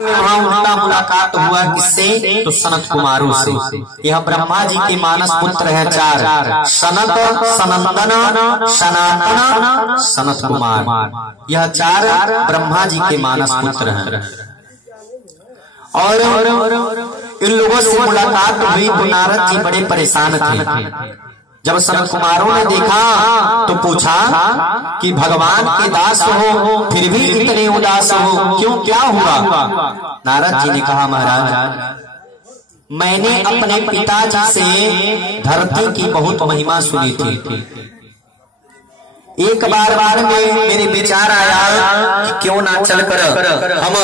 वहाँ उनका मुलाकात हुआ किससे? तो सनत कुमारों से। यह ब्रह्मा जी के मानस पुत्र हैं चार, सनत, सनंदन, सनातन, सनत कुमार। यह चार ब्रह्मा जी के मानस पुत्र हैं। और इन लोगों से मुलाकात हुई तो नारद जी बड़े परेशान थे। जब सनत कुमारों ने देखा तो पूछा कि भगवान के दास हो फिर भी इतने उदास हो क्यों, क्या हुआ? नारद जी ने कहा, महाराज मैंने अपने पिताजी से धरती की बहुत महिमा सुनी थी। एक बार में मेरे विचार आया कि क्यों ना चलकर हम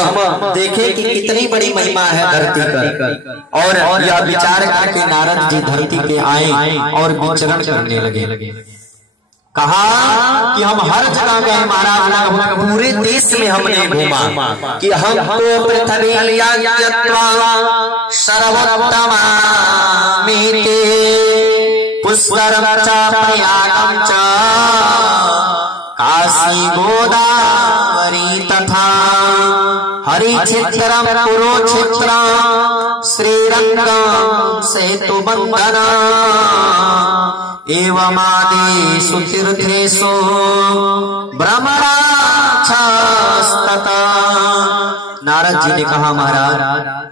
देखें कि कितनी बड़ी महिमा है धरती पर। और यह विचार करके नारद जी धरती पे आए और विचरण करने लगे। कहा कि हम हर जगह गए महाराज, पूरे देश में हमने घूमा कि हमको पृथ्वी सर्वोत्तम पुष्करम च प्रयागम च काशी गोदावरी तथा हरिक्षेत्रम कुरुक्षेत्रम श्रीरंगम सेतुबंधना एवमादेषु तीर्थेषु भ्रमराक्षस्तथा। नारद जी ने कहा, महाराज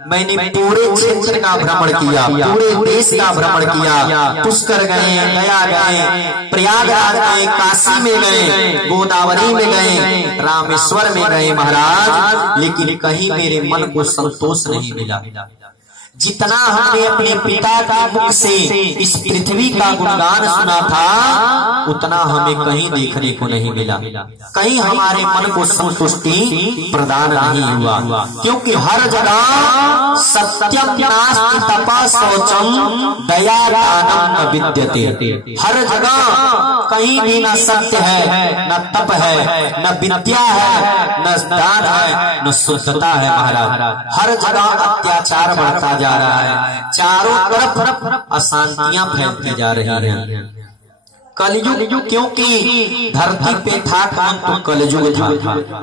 मैंने पूरे क्षेत्र का भ्रमण किया, पूरे देश का भ्रमण किया। पुष्कर गए, गया गए, प्रयागराज गए, काशी में गए, गोदावरी में गए, रामेश्वर में गए महाराज, लेकिन कहीं मेरे मन को संतोष नहीं मिला। जितना हमने अपने पिता के मुख से इस पृथ्वी का गुणगान सुना था उतना हमें कहीं देखने को नहीं मिला। कहीं हमारे मन को संतुष्टि प्रदान नहीं हुआ, क्योंकि हर जगह सत्यम नास्ति तपः शौचम दया दानम न विद्यते। हर जगह कहीं भी न सत्य है, न तप है, न विद्या है, न दान है, न शुद्धता है महाराज। हर जगह अत्याचार बढ़ता जा रहा है, चारों तरफ अशांतियां फैलती जा रही हैं। कलयुग, क्योंकि धरती पे था तो कलयुग था।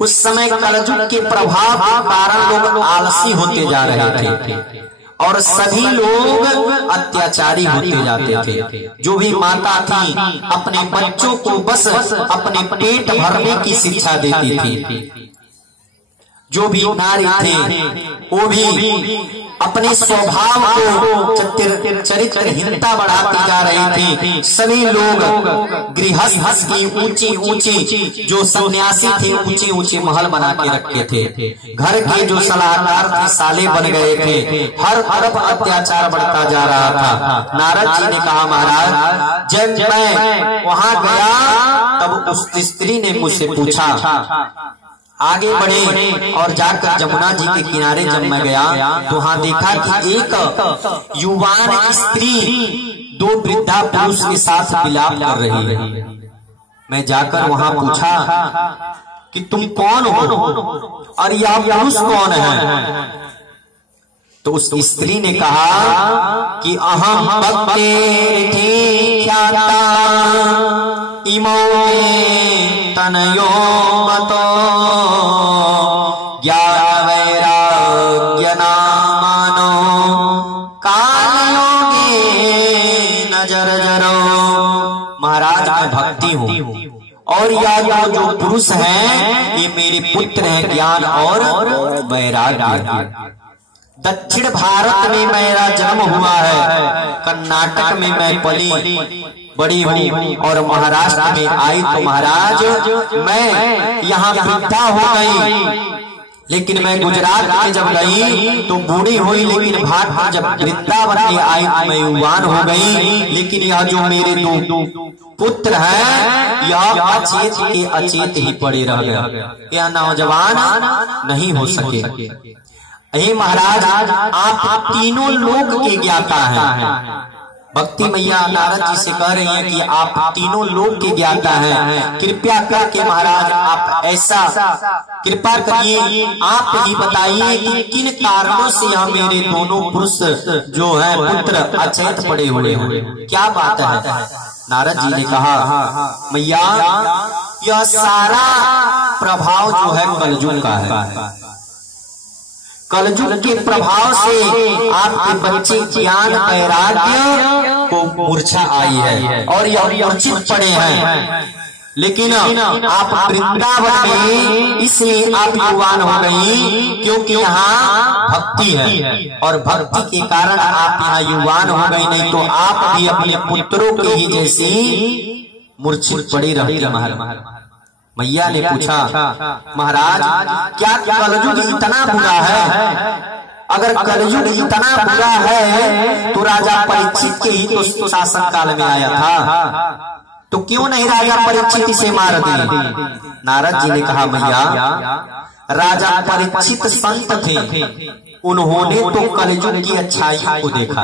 उस समय कलयुग के प्रभाव के कारण लोग आलसी होते जा रहे थे और सभी लोग अत्याचारी होते जाते थे। जो भी माता थी अपने बच्चों को बस अपने पेट भरने की शिक्षा देती थी। जो भी नारी थे वो भी अपने स्वभाव को चरित्रहीनता बढ़ाती जा रही थी। सभी लोग गृहस्थ की ऊंची ऊंची, जो सन्यासी थे ऊंचे ऊंचे महल बना के रखे थे। घर के जो सलाहकार थे साले बन गए थे। हर तरफ अत्याचार बढ़ता जा रहा था। नारद जी ने कहा, महाराज जब मैं वहां गया तब उस स्त्री ने मुझसे पूछा। आगे बढ़े और जाकर जमुना जी के किनारे जब मैं गया तो वहां देखा कि एक युवान स्त्री दो वृद्धा पुरुष के साथ विलाप कर रही है। मैं जाकर वहां पूछा कि तुम कौन हो और यह पुरुष कौन है? तो उस स्त्री ने कहा कि अहम भक्ते इमो तनयो मतो ज्ञान वैराग्य नामानो कालयोगे नजर जरो। महाराज मैं भक्ति हूँ और यह जो पुरुष हैं ये मेरे पुत्र हैं ज्ञान और वैराग्य। दक्षिण भारत में मेरा जन्म हुआ है, कर्नाटक में मैं पली बड़ी हूँ और महाराष्ट्र में आई तो महाराज मैं यहाँ वृद्धा हो गई। लेकिन मैं गुजरात में जब गई तो बूढ़ी हुई, लेकिन भारत जब वृंदावन में आई तो मैं युवान हो गई। लेकिन यह जो मेरे दो पुत्र हैं यह अचेत के अचेत ही पड़े रह गए, यह नौजवान नहीं हो सके। हे महाराज आप तीनों लोक के ज्ञाता हैं। भक्ति मैया नारद जी से कह रही हैं कि आप तीनों लोक के ज्ञाता हैं। कृपया करके महाराज आप ऐसा कृपा करिए, आप ही बताइए कि किन कारणों से यह मेरे दोनों पुरुष जो है पुत्र अचेत पड़े हुए हैं, क्या बात है? नारद जी ने कहा, मैया यह सारा प्रभाव जो है कलयुग का है। कलयुग के प्रभाव से आपके बच्चे ज्ञान वैराग्य को मूर्छा आई है और यह मूर्छित पड़े हैं। लेकिन आप वृंदावन में इसलिए आप युवान हो गई क्योंकि यहाँ भक्ति है और भक्ति के कारण आप यहाँ युवान हो गई, नहीं तो आप भी अपने पुत्रों के ही जैसी मूर्छित पड़ी रहती। मैया ने पूछा, महाराज क्या कलयुग इतना बुरा है? अगर कलयुग इतना बुरा है तो राजा परीक्षित के ही तो शासन काल में आया था, तो क्यों नहीं राजा परीक्षित इसे मार दिए? नारद जी ने कहा, मैया राजा परीक्षित संत थे, उन्होंने तो कलयुग की अच्छाइयों को देखा,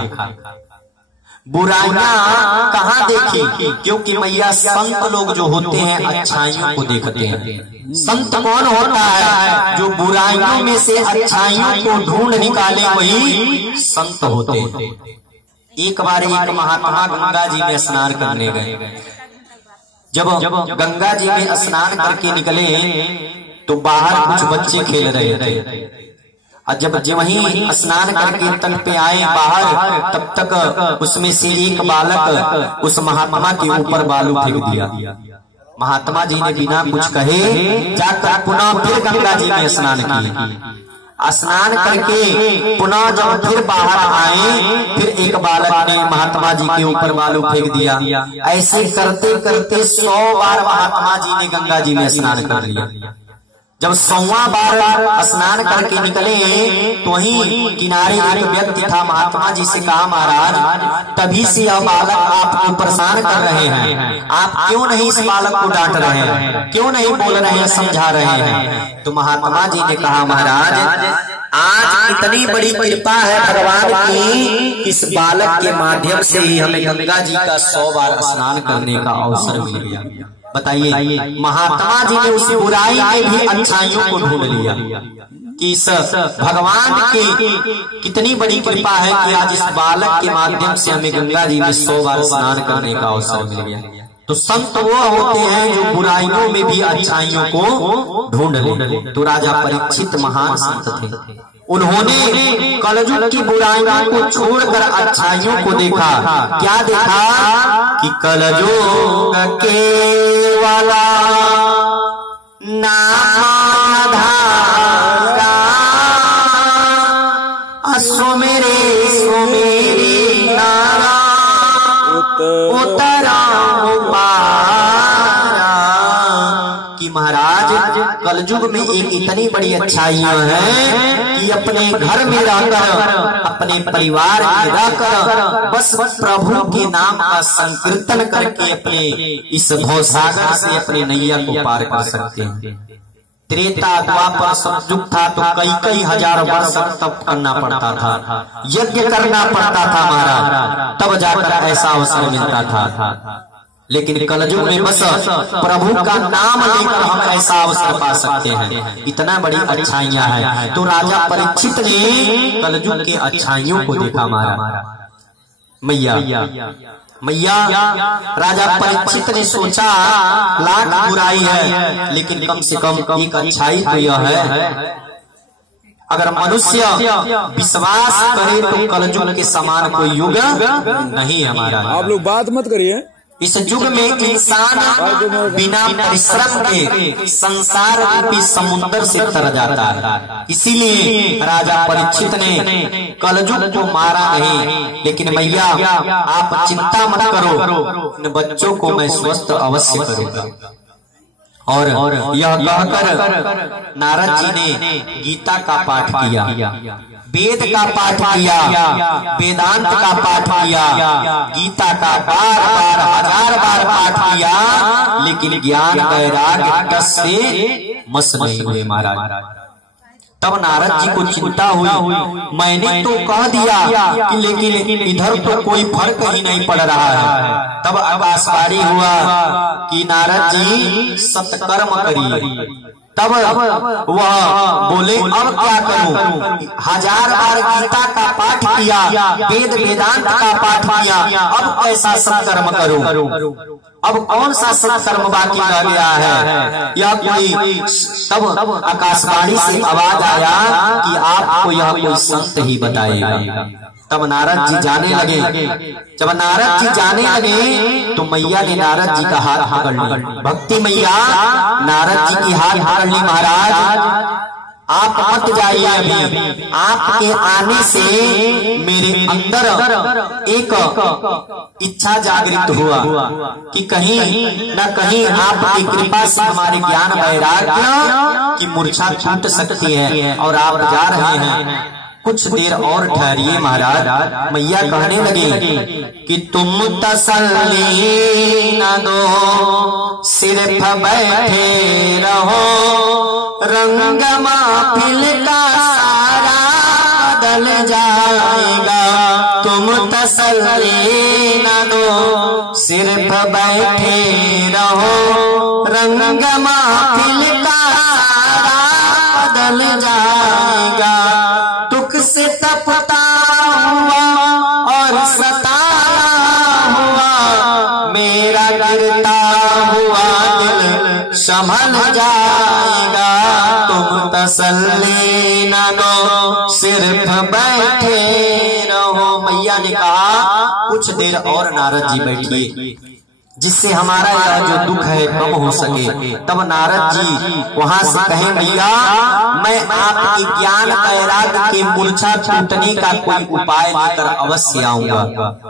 बुराइयां कहाँ देखी? क्योंकि मैया संत लोग जो होते हैं अच्छाइयों को देखते हैं। संत कौन होता है? जो बुराइयों में से अच्छाइयों को ढूंढ निकाले वही संत होते हैं। एक बार एक महात्मा गंगा जी में स्नान करने गए। जब गंगा जी में स्नान करके निकले तो बाहर कुछ बच्चे खेल रहे थे, और जब वहीं स्नान करके तट पे आए बाहर, तब तक उसमें से एक बालक उस महात्मा के ऊपर बालू फेंक दिया। महात्मा जी ने बिना कुछ कहे जाकर पुनः फिर गंगा जी में स्नान किए। स्नान करके पुनः जब फिर बाहर आए, फिर एक बालक ने महात्मा जी के ऊपर बालू फेंक दिया। ऐसे करते करते 100 बार महात्मा जी ने गंगा जी में स्नान कर लिया। जब 100वां बार स्नान करके निकले तो वहीं किनारे एक व्यक्ति था, महात्मा जी से कहा, महाराज तभी से यह बालक आपको परेशान कर रहे हैं, आप क्यों नहीं इस बालक को डांट रहे हैं, क्यों नहीं बोल रहे हैं, समझा रहे हैं? तो महात्मा जी ने कहा, महाराज आज इतनी बड़ी कृपा है भगवान की, इस बालक के माध्यम से ही हमें गंगा जी का 100 बार स्नान करने का अवसर मिल गया। बताइए, महात्मा जी ने उस बुराई में भी अच्छाइयों को ढूंढ लिया कि इस भगवान की कितनी बड़ी कृपा है कि आज इस बालक के माध्यम से हमें गंगा जी में 100 बार स्नान करने का अवसर मिल गया। तो संत वो होते हैं जो बुराइयों में भी अच्छाइयों को ढूंढ ले। तो राजा परीक्षित महान संत थे, उन्होंने कलयुग की बुराइयों को छोड़कर अच्छाइयों को देखा। क्या देखा? कि कलयुग के वाला नाम धारा सुमेरे नारा उतरा कि महाराज कलयुग में एक इतनी बड़ी अच्छाइयां हैं कि अपने घर में रहकर, अपने परिवार में रहकर बस प्रभु के नाम का संकीर्तन करके अपने इस भवसागर से अपने नैया को पार कर सकते हैं। त्रेता द्वापर सतयुग था तो कई हजार वर्ष तप करना पड़ता था, यज्ञ करना पड़ता था महाराज, तब जाकर ऐसा अवसर मिलता था। लेकिन कलयुग में बस प्रभु का नाम लेकर हम ऐसा अवसर पा सकते हैं। इतना बड़ी अच्छाइयां हैं। तो राजा परीक्षित ने कलयुग के अच्छाइयों को देखा। महाराज मैया राजा परीक्षित ने सोचा लाख बुराई है, लेकिन कम से कम एक अच्छाई तो यह है, अगर मनुष्य विश्वास करे तो कलयुग के समान कोई युग नहीं है। हमारा आप लोग बात मत करिए। इस युग में इंसान बिना परिश्रम के संसार रूपी समुद्र से तर जाता है। इसीलिए राजा परीक्षित ने कलयुग को मारा नहीं। लेकिन मैया आप चिंता मत करो, इन बच्चों को मैं स्वस्थ अवश्य करूंगा। और यह कहकर नारद जी ने गीता का पाठ किया, वेद का पाठ किया, वेदांत का पाठ किया, गीता का बार बार 1000 बार पाठ किया, लेकिन ज्ञान वैराग्य टस से मस नहीं हुए महाराज। तब नारद जी को चिंता हुई, मैंने तो कह दिया कि लेकिन इधर तो कोई फर्क ही नहीं पड़ रहा है। तब आकाशवाणी हुआ कि नारद जी सत्कर्म करिए। तब वह बोले, अब क्या करूं? 1000 बार गीता का पाठ किया, वेद वेदांत का पाठ किया, अब कैसा सत्कर्म करूं? अब कौन सा सत्कर्म बाकी रह गया है? यह कोई तब आकाशवाणी से आवाज आया कि आपको यह कोई संत ही बताएगा। तब नारद जी जाने लगे। जब नारद जी जाने लगे तो मैया ने नारद जी का हाथ पकड़ लिया। भक्ति मैया नारद जी की हाथ पकड़ ली। महाराज आप मत जाइए, अभी आपके आने से मेरे अंदर एक इच्छा जागृत हुआ कि कहीं न कहीं आपकी कृपा से हमारे ज्ञान वैराग्य की मूर्छा छूट सकती है और आप जा रहे हैं, कुछ देर और ठहरिए। महाराज मैया कहने लगे कि तुम तसल्ली न दो, सिर्फ बैठे रहो, रंग महफिल का सारा बदल जाएगा। तुम तसल्ली न दो, सिर्फ बैठे रहो, रंग महफिल का सारा बदल जाएगा। दुख से तपता हुआ और सताया हुआ मेरा गिरता हुआ दिल संभल जाएगा। तुम तसल्ली न दो, सिर्फ बैठे रहो। मैया ने कहा कुछ देर और नारद जी बैठिए, जिससे हमारा यह जो दुख है कम हो सके। तब नारद जी वहां से कहे मैया मैं आपकी ज्ञान वैराग्य के मूर्छा छूटने का कोई उपाय लेकर अवश्य आऊंगा।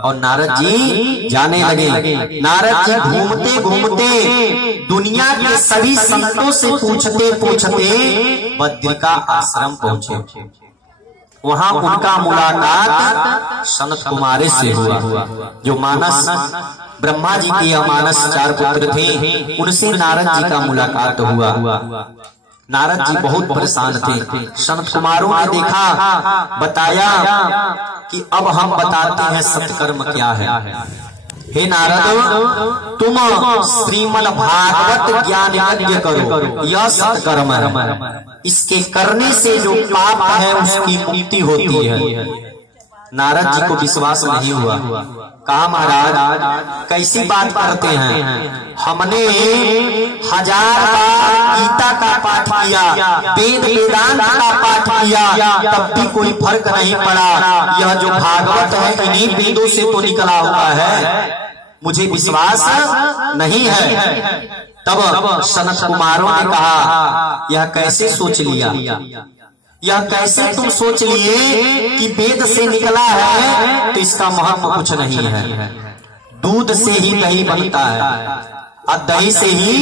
और नारद जी जाने लगे। नारद जी घूमते घूमते दुनिया के सभी संतों से पूछते पूछते बद्रिका आश्रम पहुंचे। वहां उनका मुलाकात सनत कुमारी से हुआ, जो मानस ब्रह्मा जी के मानस 4 पुत्र थे, उनसे नारद जी का मुलाकात हुआ। नारद जी बहुत परेशान थे। सनत कुमारों ने देखा, बताया कि अब हम बताते हैं सत्कर्म क्या है। हे नारद तुम श्रीमद् भागवत ज्ञान यज्ञ करो, यह सत्कर्म है। इसके करने से जो पाप है उसकी मुक्ति होती है। नारद जी को विश्वास नहीं हुआ। कहा महाराज कैसी बात करते हैं? हमने 1000 बार गीता का पाठ किया, वेद वेदांत का पाठ किया, तब भी कोई फर्क नहीं पड़ा। यह जो भागवत है इन्हीं वेदों से तो निकला हुआ है, मुझे विश्वास नहीं है। तब सनत कुमारों ने कहा यह कैसे सोच लिया? यह कैसे तुम सोच लिए कि वेद से निकला है तो इसका महत्व कुछ नहीं है। दूध से ही दही बनता है और दही से ही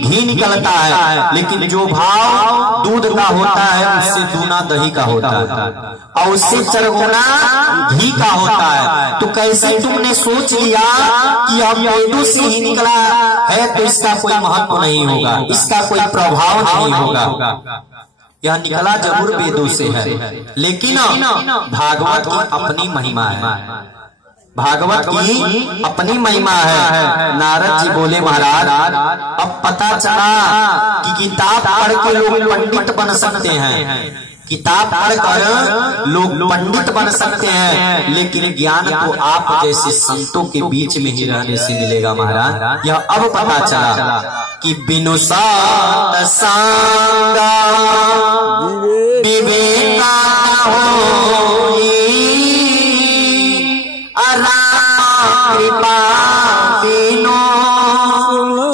घी निकलता है, लेकिन जो भाव दूध का होता है उससे दूना दही का होता है और उससे 4 गुना घी का होता है। तो कैसे तुमने सोच लिया कि अब वेदों से ही निकला है तो इसका कोई महत्व नहीं होगा, इसका कोई प्रभाव नहीं होगा। यह निकला जरूर वेदों से है, लेकिन भागवत की अपनी महिमा है, भागवत की अपनी महिमा है। नारद जी बोले महाराज अब पता चला कि किताब पढ़ के लोग पंडित बन सकते हैं, किताब पढ़कर लोग पंडित बन सकते हैं, लेकिन ज्ञान तो आप जैसे संतों के बीच में ही रहने से मिलेगा। महाराज यह अब पता चला कि बिनु सत्संगा विवेका होई, कृपा बिनु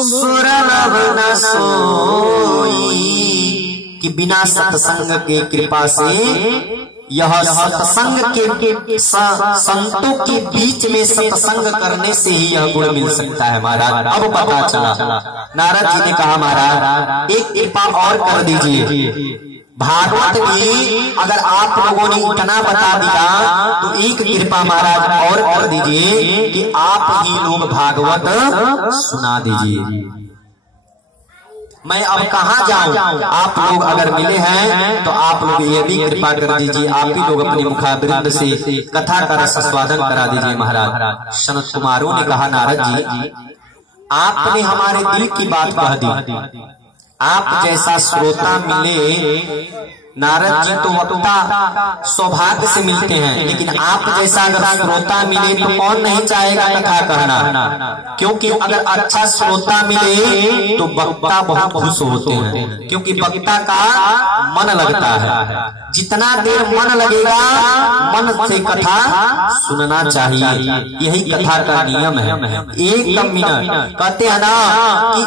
सुरलभ न सोई। कि बिना सत्संग के कृपा से यह सत्संग के संतों के बीच में सत्संग करने से ही यह गुण मिल सकता है। महाराज अब पता चला। नारद जी ने कहा महाराज एक कृपा और कर दीजिए, भागवत की अगर आप लोगों ने इतना बता दिया तो एक कृपा महाराज और कर दीजिए कि आप ही लोग भागवत सुना दीजिए। मैं अब कहाँ जाऊं? आप लोग अगर मिले हैं तो आप लोग ये भी कृपा कर दीजिए, आप ही लोग अपने मुखाबृंद से कथा का रसास्वादन करा दीजिए। महाराज सनत कुमारों ने कहा नारद जी आपने हमारे दिल की बात कह दी, आप जैसा श्रोता मिले नारद जी तो वक्ता सौभाग्य से मिलते हैं, लेकिन आप जैसा अगर श्रोता मिले तो कौन नहीं चाहेगा कथा कहना। क्योंकि अगर अच्छा श्रोता मिले तो वक्ता बहुत खुश होते हैं, क्योंकि वक्ता का मन लगता है। जितना देर मन लगेगा मन से कथा सुनना चाहिए, यही कथा का नियम है। एक मिनट कहते हैं ना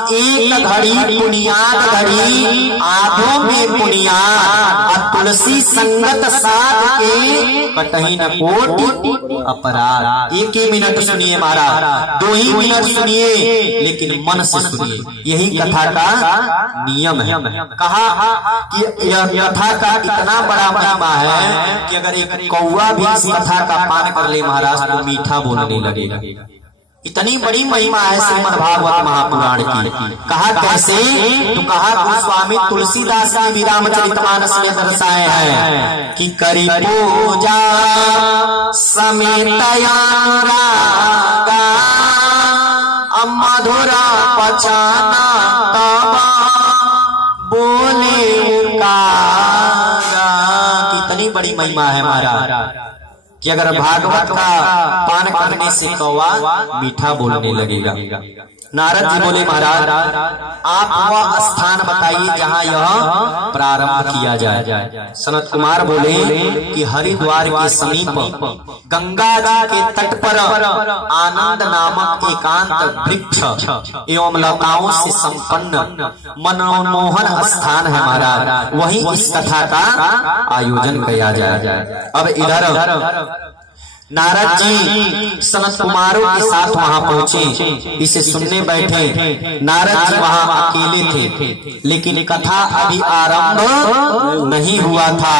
कि एक घड़ी पुनियाद घड़ी आधों में पुनियाद, तुलसी संगत साथ के कटही न कोट अपराध। एक ही मिनट सुनिए महाराज, 2 ही मिनट सुनिए, लेकिन मन से सुनिए, यही कथा का नियम है। कहा कि यह कथा का इतना बड़ा महिमा है कि अगर एक कौवा भी इस कथा का पान कर ले महाराज तो मीठा बोलने लगेगा। इतनी बड़ी महिमा है श्रीमद् भागवत महापुराण की। कहा कैसे? तो कहा गोस्वामी तुलसीदास ने भी रामचरितमानस में दर्शाए हैं कि करी पूजा समेतया रागा मधुरा पचाना तबा बोले उकारा। कितनी बड़ी महिमा है महाराज कि अगर भागवत का पान करने से कौवा मीठा बोलने लगेगा। नारद जी बोले महाराज आप वह स्थान बताइए जहाँ यह प्रारंभ किया जाए। सनत कुमार बोले कि हरिद्वार के समीप गंगा जी के तट पर आनंद नामक एकांत वृक्ष एवं लताओं से संपन्न मनमोहन स्थान है महाराज, वहीं इस कथा का आयोजन किया जाए। अब इधर नारद जी सनत कुमारों के साथ वहां पहुंचे, इसे सुनने बैठे। नारद जी वहां अकेले थे, लेकिन कथा अभी आरंभ नहीं हुआ था।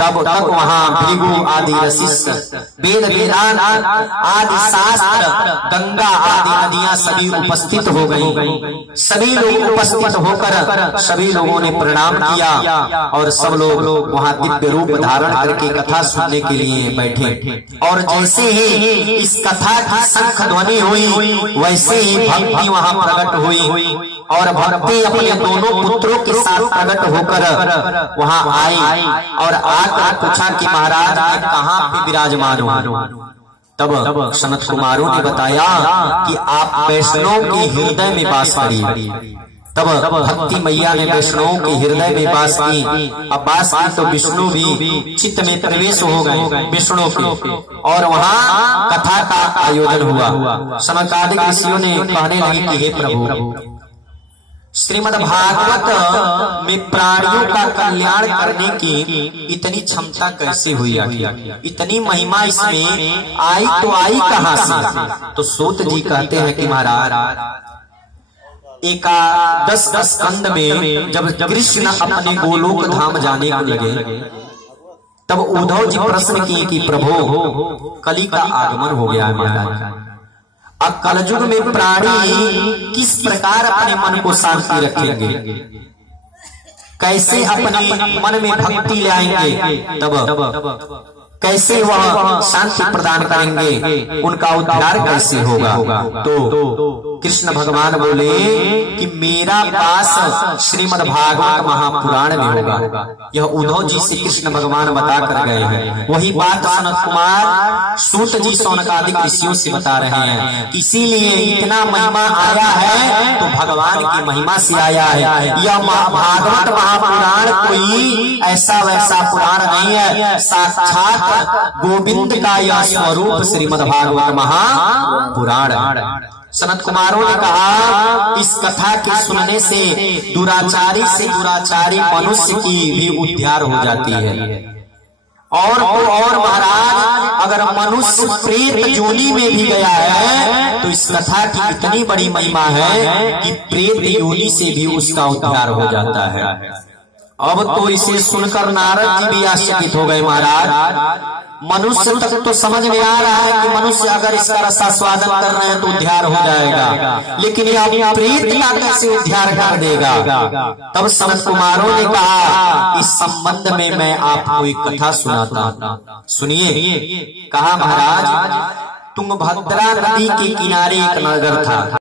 तब तक वहां भृगु आदि वशिष्ठ, वेद वेदांत आदि शास्त्र, गंगा आदि नदियां सभी उपस्थित हो गई। सभी लोग उपस्थित होकर सभी लोगों ने प्रणाम किया और सब लोग वहां दिव्य रूप धारण करके कथा सुनने के लिए बैठे। और जैसे ही इस कथा की शंख ध्वनि हुई वैसे ही भक्ति वहां प्रकट हुई और भक्ति अपने दोनों पुत्रों के साथ प्रकट होकर वहां आई और आकर पूछा कि महाराज मैं कहाँ पे विराजमान हूँ। तब सनत कुमारों ने बताया कि आप वैष्णव के हृदय में वास करिए। तब भक्ति मैया ने वैष्णवों के हृदय में वास की। अब वास की तो विष्णु भी चित्त में प्रवेश हो गए विष्णु के, और वहाँ कथा का आयोजन हुआ। सनकादिक ऋषियों ने कहने लगे कि हे प्रभु, श्रीमद् भागवत में प्राणियों का कल्याण करने की इतनी क्षमता कैसे हुई? इतनी महिमा इसमें आई तो आई कहाँ से? तो सूत जी कहते हैं कि महाराज 10 स्कंद में जब कृष्ण अपने गोलोक धाम जाने को लगे तब उद्धव जी प्रश्न किए कि प्रभु कली का आगमन हो गया महाराज, अब कलयुग में प्राणी किस प्रकार अपने मन को शांति रखेंगे, कैसे अपने मन में भक्ति ले आएंगे, तब कैसे वह शांति प्रदान करेंगे, उनका उद्धार कैसे होगा? तो कृष्ण भगवान बोले कि मेरा पास श्रीमद् भागवत महापुराण में होगा। यह उद्धव जी से कृष्ण भगवान बता कर गए हैं। वही बात सनत कुमार सूत जी सौनकादिक ऋषियों से बता रहे हैं। इसीलिए इतना महिमा आया है तो भगवान की महिमा से आया है। यह भागवत महापुराण कोई ऐसा वैसा पुराण नहीं है, साक्षात गोविंद का यह स्वरूप श्रीमद् भागवत महापुराण। सनत कुमारों ने कहा इस कथा के सुनने से दुराचारी से दुराचारी मनुष्य की भी उद्धार हो जाती है। और तो और महाराज अगर मनुष्य प्रेत योनि में भी गया है तो इस कथा की इतनी बड़ी महिमा है कि प्रेत योनि से भी उसका उद्धार हो जाता है। अब तो इसे सुनकर नारद जी भी आश्चर्यचकित हो गए। महाराज मनुष्य तक तो समझ में आ रहा है कि मनुष्य अगर इसका रसास्वादन कर रहे हैं तो उद्धार हो जाएगा, लेकिन यह प्रेत का कैसे उद्धार कर देगा? तब सनत कुमारों ने कहा इस संबंध में मैं आपको एक कथा सुनाता हूँ, सुनिए। कहा महाराज तुंगभद्रा नदी के किनारे एक नगर था।